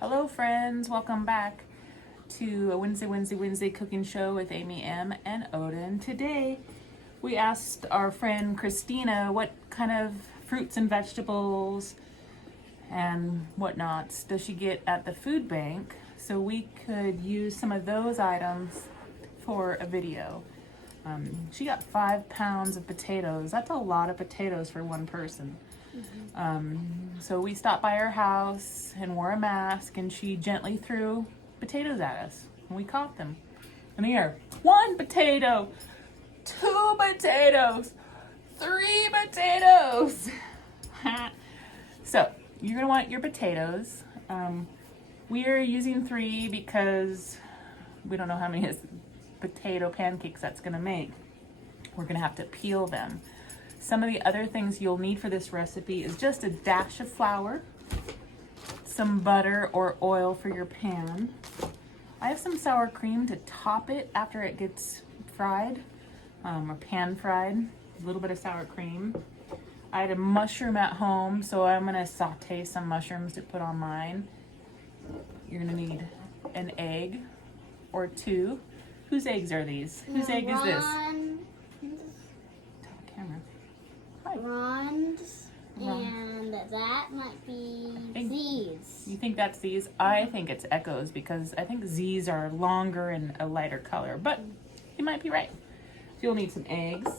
Hello friends, welcome back to a Wednesday cooking show with Amy M and Odin. Today we asked our friend Christina what kind of fruits and vegetables and whatnots does she get at the food bank, so we could use some of those items for a video. She got 5 pounds of potatoes. That's a lot of potatoes for one person. So we stopped by her house and wore a mask, and she gently threw potatoes at us, and we caught them. And here, 1 potato, 2 potatoes, 3 potatoes. So you're gonna want your potatoes. We are using 3 because we don't know how many potato pancakes that's gonna make. We're gonna have to peel them. Some of the other things you'll need for this recipe is just a dash of flour, some butter or oil for your pan. I have some sour cream to top it after it gets fried, or pan fried, a little bit of sour cream. I had a mushroom at home, so I'm gonna saute some mushrooms to put on mine. You're gonna need an egg or 2. Whose eggs are these? Whose egg is this? Tell the camera. Ron's, and that might be Z's. You think that's Z's? I think it's Echo's because I think Z's are longer and a lighter color, but you might be right. So you'll need some eggs,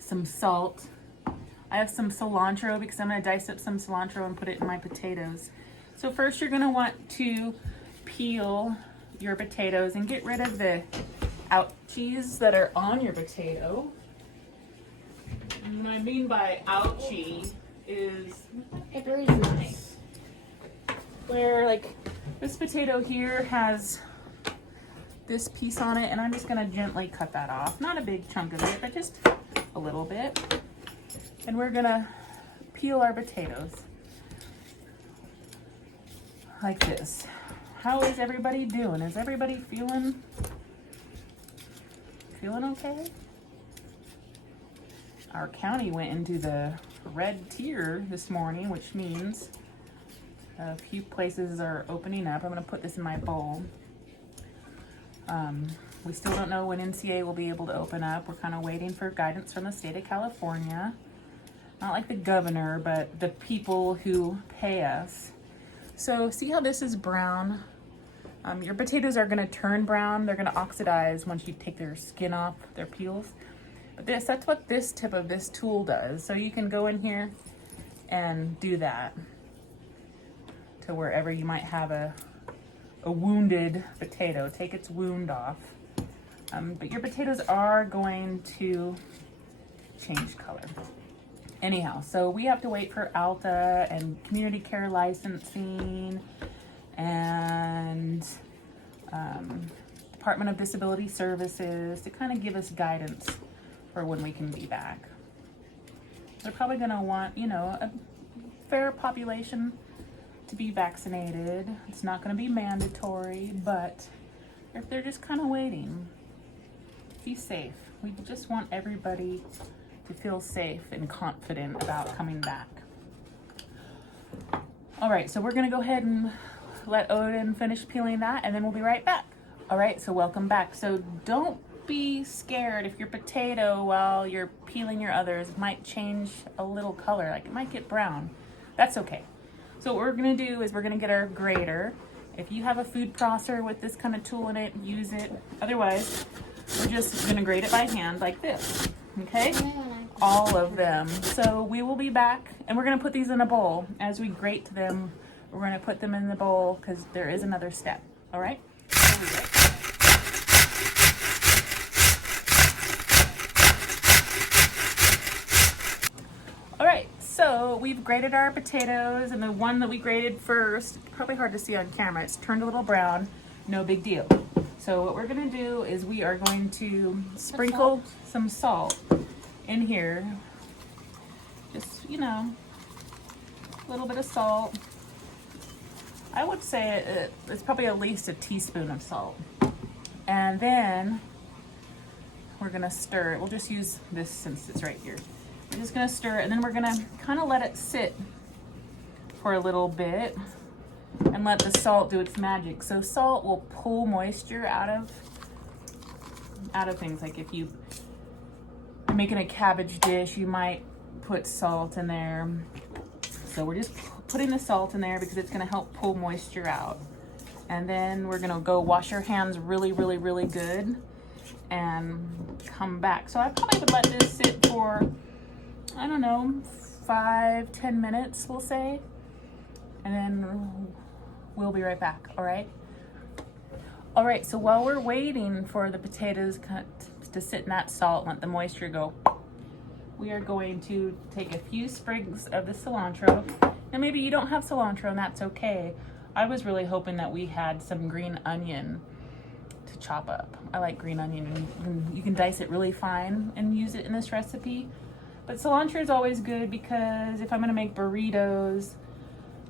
some salt. I have some cilantro because I'm going to dice up some cilantro and put it in my potatoes. So first you're going to want to peel your potatoes and get rid of the ouchies that are on your potato. And what I mean by ouchie is where, like, this potato here has this piece on it, and I'm just gonna gently cut that off. Not a big chunk of it, but just a little bit. And we're gonna peel our potatoes like this. How is everybody doing? Is everybody feeling okay? Our county went into the red tier this morning, which means a few places are opening up. I'm gonna put this in my bowl. We still don't know when NCA will be able to open up. We're kind of waiting for guidance from the state of California. Not like the governor, but the people who pay us. So see how this is brown? Your potatoes are gonna turn brown. They're gonna oxidize once you take their skin off, their peels. But that's what this tip of this tool does. So you can go in here and do that to wherever you might have a wounded potato. Take its wound off. But your potatoes are going to change color. Anyhow, so we have to wait for ALTA and community care licensing and Department of Disability Services to kind of give us guidance for when we can be back. They're probably gonna want, a fair population to be vaccinated. It's not gonna be mandatory, but if they're just kind of waiting, be safe. We just want everybody to feel safe and confident about coming back. All right, so we're gonna go ahead and let Odin finish peeling that, and then we'll be right back. All right, so welcome back. So don't be scared if your potato, while you're peeling your others, might change a little color, like it might get brown. That's okay. So what we're gonna do is we're gonna get our grater. If you have a food processor with this kind of tool in it, use it. Otherwise, we're just gonna grate it by hand like this, okay? All of them. So we will be back, and we're gonna put these in a bowl. As we grate them, we're gonna put them in the bowl because there is another step, all right? Here we go. So we've grated our potatoes, and the one that we grated first, probably hard to see on camera, it's turned a little brown, no big deal. So what we're gonna do is we are going to sprinkle some salt in here. Just, a little bit of salt. I would say it's probably at least a teaspoon of salt. And then we're gonna stir it. We'll just use this since it's right here. We're just gonna stir it, and then we're gonna kind of let it sit for a little bit. and let the salt do its magic. So salt will pull moisture out of things. Like if you are making a cabbage dish, you might put salt in there. So we're just putting the salt in there because it's gonna help pull moisture out. And then we're gonna go wash our hands really, really, really good and come back. So I probably would let this sit for, I don't know, 5-10 minutes, we'll say. And then we'll be right back, all right? All right, so while we're waiting for the potatoes to sit in that salt, let the moisture go, we are going to take a few sprigs of the cilantro. And maybe you don't have cilantro, and that's okay. I was really hoping that we had some green onion to chop up. I like green onion. You can dice it really fine and use it in this recipe. But cilantro is always good because if I'm gonna make burritos,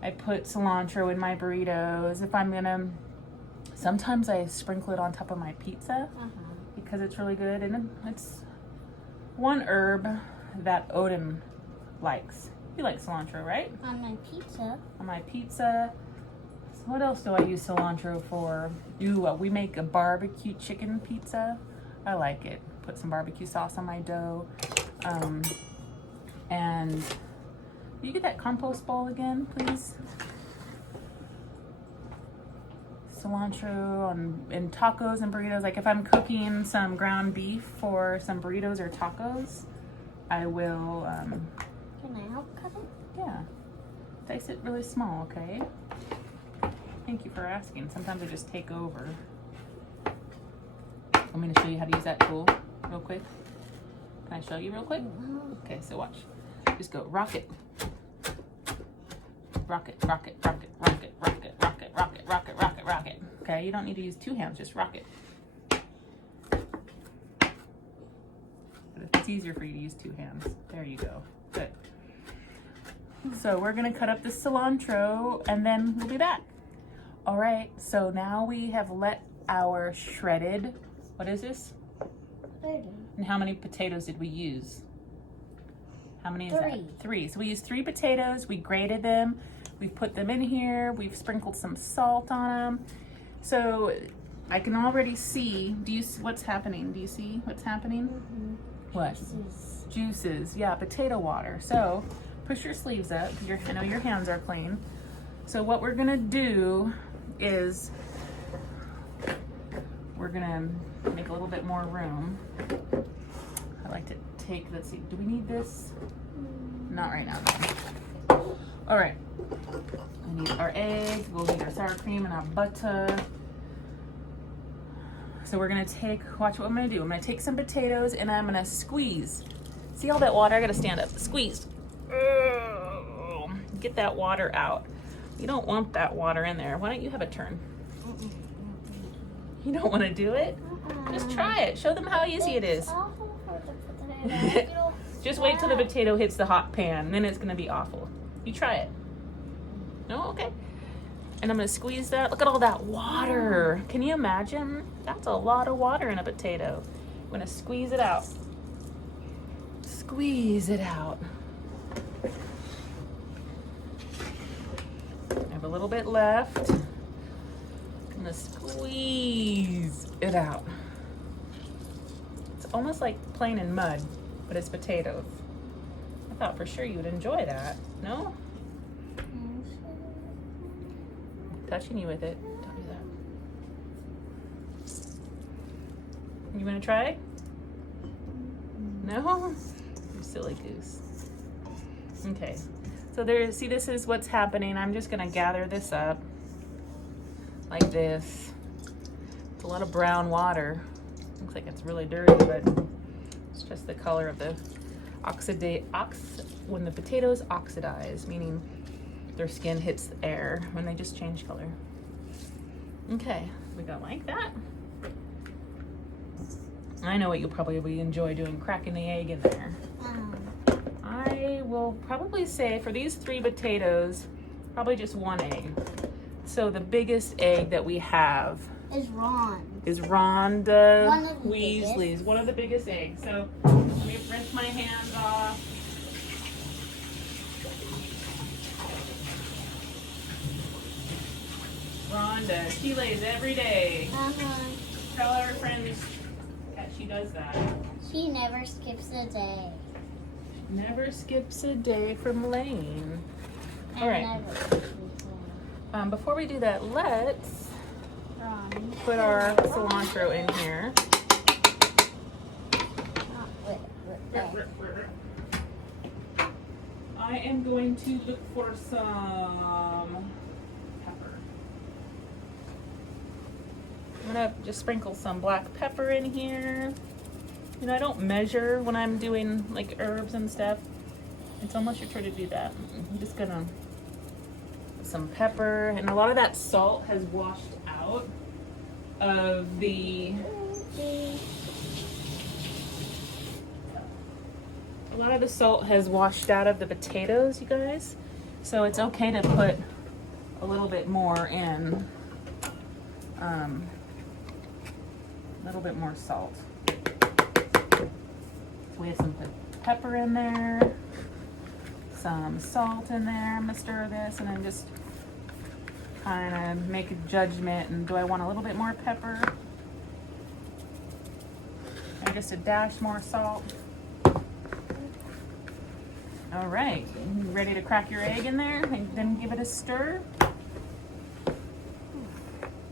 I put cilantro in my burritos. If I'm gonna, sometimes I sprinkle it on top of my pizza because it's really good. And it's one herb that Odin likes. You like cilantro, right? On my pizza. On my pizza. So what else do I use cilantro for? Ooh, we make a barbecue chicken pizza. I like it. Put some barbecue sauce on my dough. And will you get that compost bowl again, please? Cilantro in tacos and burritos. Like if I'm cooking some ground beef for some burritos or tacos, I will, Can I help cut it? yeah, dice it really small, okay? Thank you for asking. Sometimes I just take over. Want me to show you how to use that tool real quick? Can I show you real quick? Okay, so watch. Just go rock it. Rock it, rock it, rock it, rock it, rock it, rock it, rock it, rock it, rock it, rock it. Okay, you don't need to use two hands, just rock it. But if it's easier for you to use two hands, there you go. Good. So we're gonna cut up the cilantro and then we'll be back. All right, so now we have let our shredded, what is this? And how many potatoes did we use? How many is that? 3. So we used 3 potatoes, we grated them, we've put them in here, we've sprinkled some salt on them. So I can already see, what's happening? Do you see what's happening? What? Juices, yeah, potato water. So push your sleeves up, I know your hands are clean. So what we're gonna do is we're gonna make a little bit more room. I like to take, let's see, do we need this? Not right now. All right, we need our eggs, we'll need our sour cream and our butter. So we're gonna watch what I'm gonna do. I'm gonna take some potatoes and I'm gonna squeeze. See all that water? I gotta stand up, squeeze. Get that water out. You don't want that water in there. Why don't you have a turn? You don't want to do it? Just try it. Show them how easy it is. Just wait till the potato hits the hot pan, and then it's going to be awful. You try it. No? Okay. And I'm going to squeeze that. Look at all that water. Can you imagine? That's a lot of water in a potato. I'm going to squeeze it out. Squeeze it out. I have a little bit left. I'm gonna squeeze it out. It's almost like playing in mud, but it's potatoes. I thought for sure you would enjoy that. No? I'm touching you with it. Don't do that. You wanna try? No? You silly goose. Okay. So see, this is what's happening. I'm just gonna gather this up like this. It's a lot of brown water. Looks like it's really dirty, but it's just the color of the when the potatoes oxidize, meaning their skin hits the air when they just change color. Okay, we go like that. I know what you'll probably enjoy doing, cracking the egg in there. I will probably say for these 3 potatoes, probably just 1 egg. So the biggest egg that we have is Rhonda Weasley's, one of the biggest eggs. So let me rinse my hands off. Rhonda. She lays every day. Uh-huh. Tell our friends that she does that. She never skips a day. Never skips a day from laying. And All right. never skips a day. Before we do that, let's Ron. put our cilantro in here. I am going to look for some pepper. I'm gonna just sprinkle some black pepper in here. You know, I don't measure when I'm doing like herbs and stuff. It's almost your turn to do that. I'm just gonna put some pepper, and a lot of that salt has washed out of the potatoes, you guys. So it's okay to put a little bit more in, a little bit more salt. We have some pepper in there, some salt in there. I'm gonna stir this and then just kind of make a judgment. And do I want a little bit more pepper? And just a dash more salt. All right, you ready to crack your egg in there and then give it a stir?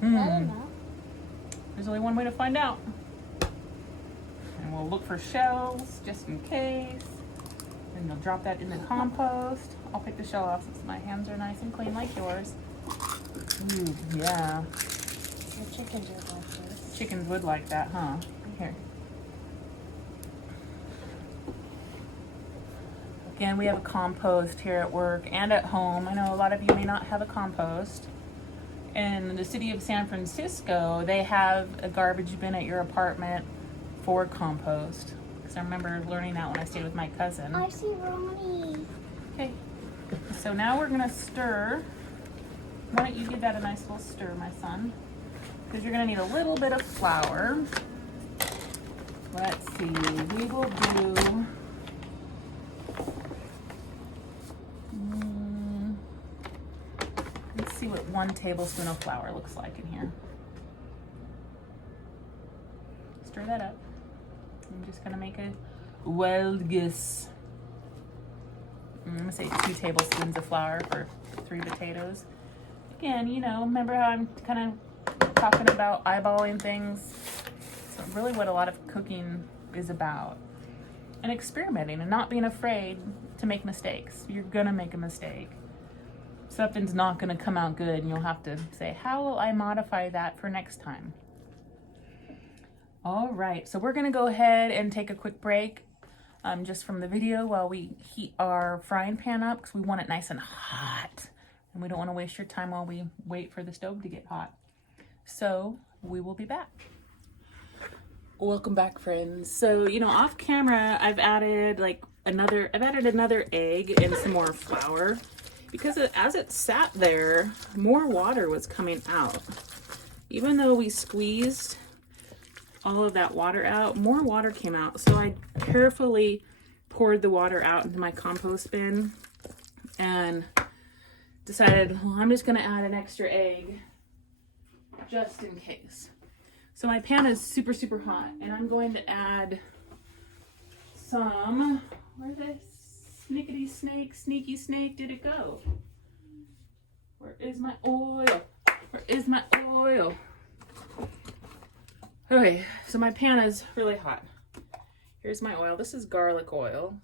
There's only one way to find out. And we'll look for shells just in case. And you'll drop that in the compost. I'll pick the shell off since my hands are nice and clean like yours. Ooh, yeah. The chickens would like this. Chickens would like that, huh? Here. Again, we have a compost here at work and at home. I know a lot of you may not have a compost. In the city of San Francisco, they have a garbage bin at your apartment for compost. Because I remember learning that when I stayed with my cousin. I see Ronnie. Okay, so now we're gonna stir. Why don't you give that a nice little stir, my son? Because you're gonna need a little bit of flour. Let's see, we will do let's see what 1 tablespoon of flour looks like in here. Stir that up. I'm just gonna make a wild guess. I'm gonna say 2 tablespoons of flour for 3 potatoes. Again, you know, remember how I'm kind of talking about eyeballing things? It's really what a lot of cooking is about. And experimenting and not being afraid to make mistakes. You're gonna make a mistake. Something's not gonna come out good and you'll have to say, how will I modify that for next time? All right, so we're gonna go ahead and take a quick break just from the video while we heat our frying pan up because we want it nice and hot. And we don't wanna waste your time while we wait for the stove to get hot. So we will be back. Welcome back, friends. So, you know, off camera, I've added another egg and some more flour because as it sat there, more water was coming out. Even though we squeezed all of that water out, more water came out. So I carefully poured the water out into my compost bin and decided, well, I'm just gonna add an extra egg just in case. So my pan is super, super hot and I'm going to add some, where's this sneaky snake, did it go? Where is my oil? Where is my oil? Okay, so my pan is really hot. Here's my oil. This is garlic oil.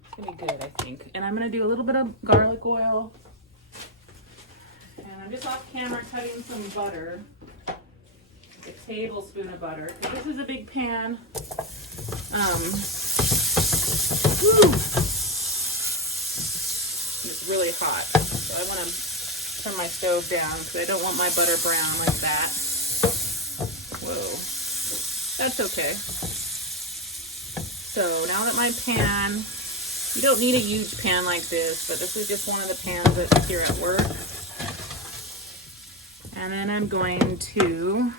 It's gonna be good, I think. And I'm gonna do a little bit of garlic oil. And I'm just off camera cutting some butter. A tablespoon of butter. This is a big pan. It's really hot. So I want to turn my stove down because I don't want my butter brown like that. Whoa. That's okay. So now that my pan, you don't need a huge pan like this, but this is just one of the pans that's here at work. And then I'm going to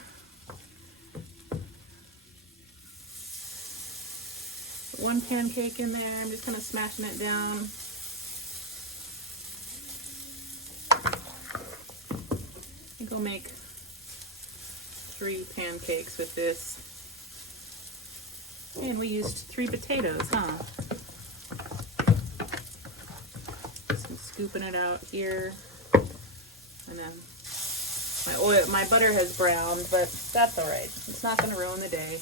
put 1 pancake in there. I'm just kind of smashing it down. I think We'll make 3 pancakes with this. And we used 3 potatoes, huh? Just scooping it out here. And then my butter has browned, but that's all right. It's not going to ruin the day.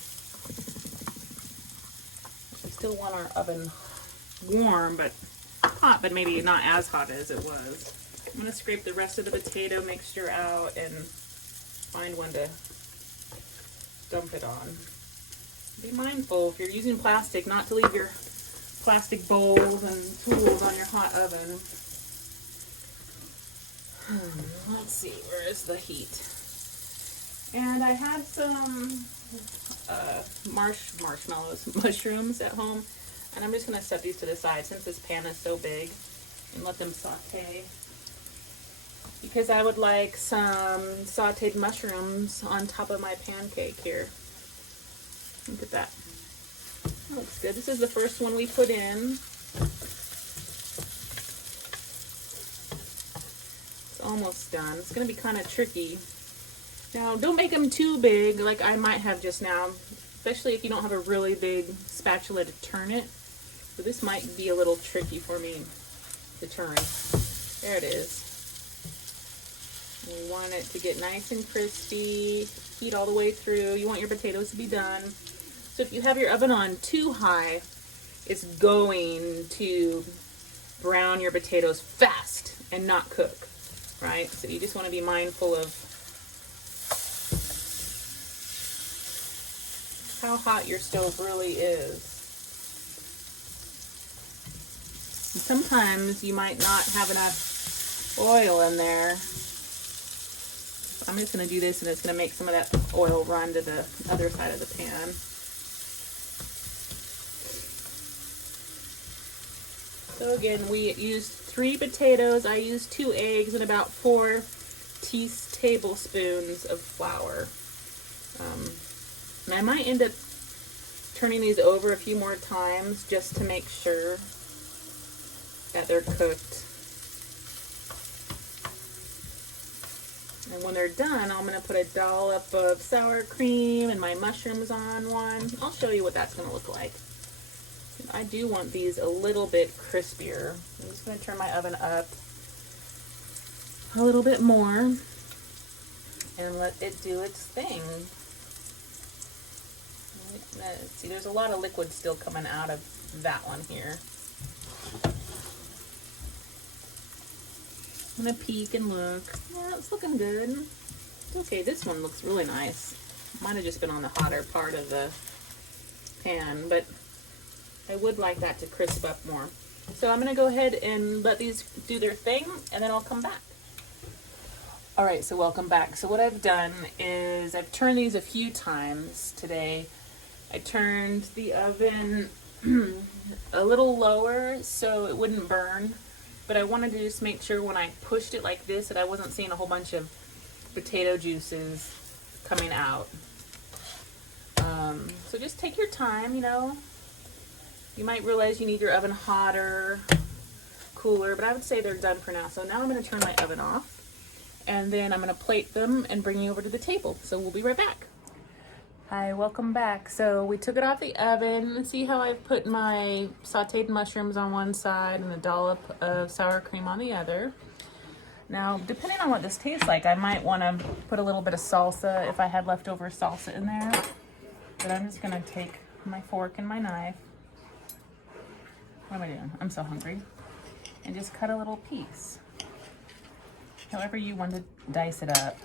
We still want our oven warm, but hot, but maybe not as hot as it was. I'm going to scrape the rest of the potato mixture out and find one to dump it on. Be mindful if you're using plastic not to leave your plastic bowls and tools on your hot oven. Let's see, where is the heat? And I had some mushrooms at home, and I'm just going to set these to the side since this pan is so big and let them saute. Because I would like some sauteed mushrooms on top of my pancake here. Look at that. That looks good. This is the first one we put in. It's almost done. It's going to be kind of tricky. Now, don't make them too big like I might have just now, especially if you don't have a really big spatula to turn it. So this might be a little tricky for me to turn. There it is. You want it to get nice and crispy, heat all the way through. You want your potatoes to be done. So if you have your oven on too high, it's going to brown your potatoes fast and not cook, right? So you just want to be mindful of how hot your stove really is. And sometimes you might not have enough oil in there. I'm just going to do this, and it's going to make some of that oil run to the other side of the pan. So again, we used 3 potatoes. I used 2 eggs and about 4 tablespoons of flour. And I might end up turning these over a few more times just to make sure that they're cooked. And when they're done, I'm going to put a dollop of sour cream and my mushrooms on one. I'll show you what that's going to look like. I do want these a little bit crispier. I'm just going to turn my oven up a little bit more and let it do its thing. Let's see, there's a lot of liquid still coming out of that one here. I'm going to peek and look. Yeah, it's looking good. It's okay. This one looks really nice. Might have just been on the hotter part of the pan, but I would like that to crisp up more. So I'm going to go ahead and let these do their thing, and then I'll come back. All right, so welcome back. So what I've done is I've turned these a few times today. I turned the oven a little lower so it wouldn't burn. But I wanted to just make sure when I pushed it like this that I wasn't seeing a whole bunch of potato juices coming out. So just take your time, you know. You might realize you need your oven hotter, cooler, but I would say they're done for now. So now I'm going to turn my oven off, and then I'm going to plate them and bring you over to the table. So we'll be right back. Hi, welcome back. So we took it off the oven. See how I've put my sauteed mushrooms on one side and a dollop of sour cream on the other. Now, depending on what this tastes like, I might want to put a little bit of salsa if I had leftover salsa in there. But I'm just going to take my fork and my knife. What am I doing? I'm so hungry. And just cut a little piece. However you want to dice it up.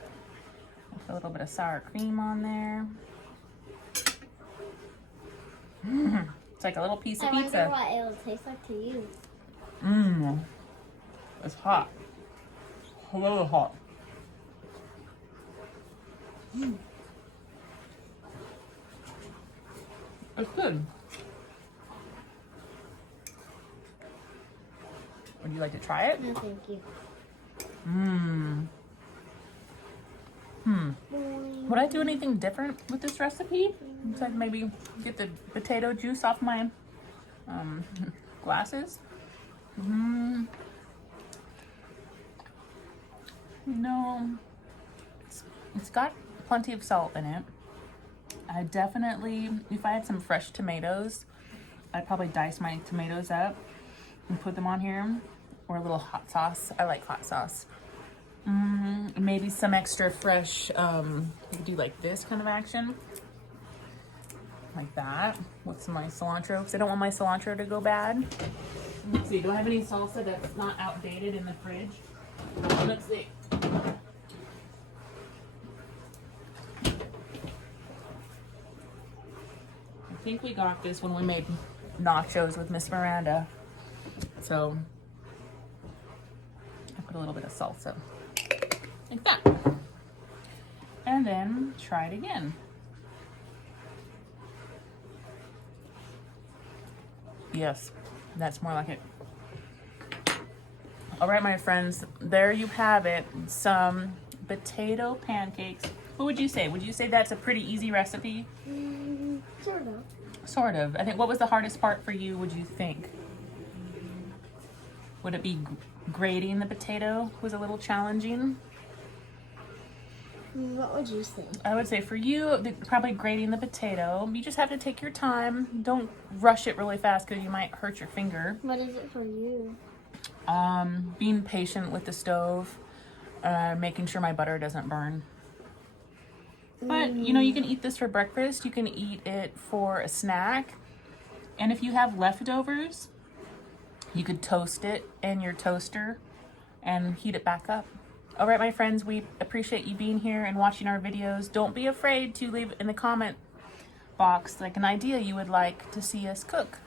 Put a little bit of sour cream on there. It's like a little piece of pizza. I wonder what it will taste like to you. It's hot. A little hot. It's good. Would you like to try it? No, thank you. Would I do anything different with this recipe? Besides maybe get the potato juice off my glasses? No. It's got plenty of salt in it. I definitely, if I had some fresh tomatoes, I'd probably dice my tomatoes up and put them on here, or a little hot sauce. I like hot sauce. Maybe some extra fresh, you could do like this kind of action. Like that, with some nice cilantro, because I don't want my cilantro to go bad. Let's see, do I have any salsa that's not outdated in the fridge? Let's see. I think we got this when we made nachos with Miss Miranda. So, I put a little bit of salsa. Like that. And then try it again. Yes, that's more like it. All right, my friends, there you have it. Some potato pancakes. What would you say? Would you say that's a pretty easy recipe? Sort of. Sort of. I think, what was the hardest part for you, would you think? Would it be grating the potato was a little challenging? What would you say? I would say for you, probably grating the potato. You just have to take your time. Don't rush it really fast because you might hurt your finger. What is it for you? Being patient with the stove, making sure my butter doesn't burn. But, you know, you can eat this for breakfast. You can eat it for a snack. And if you have leftovers, you could toast it in your toaster and heat it back up. All right, my friends, we appreciate you being here and watching our videos. Don't be afraid to leave in the comment box like an idea you would like to see us cook.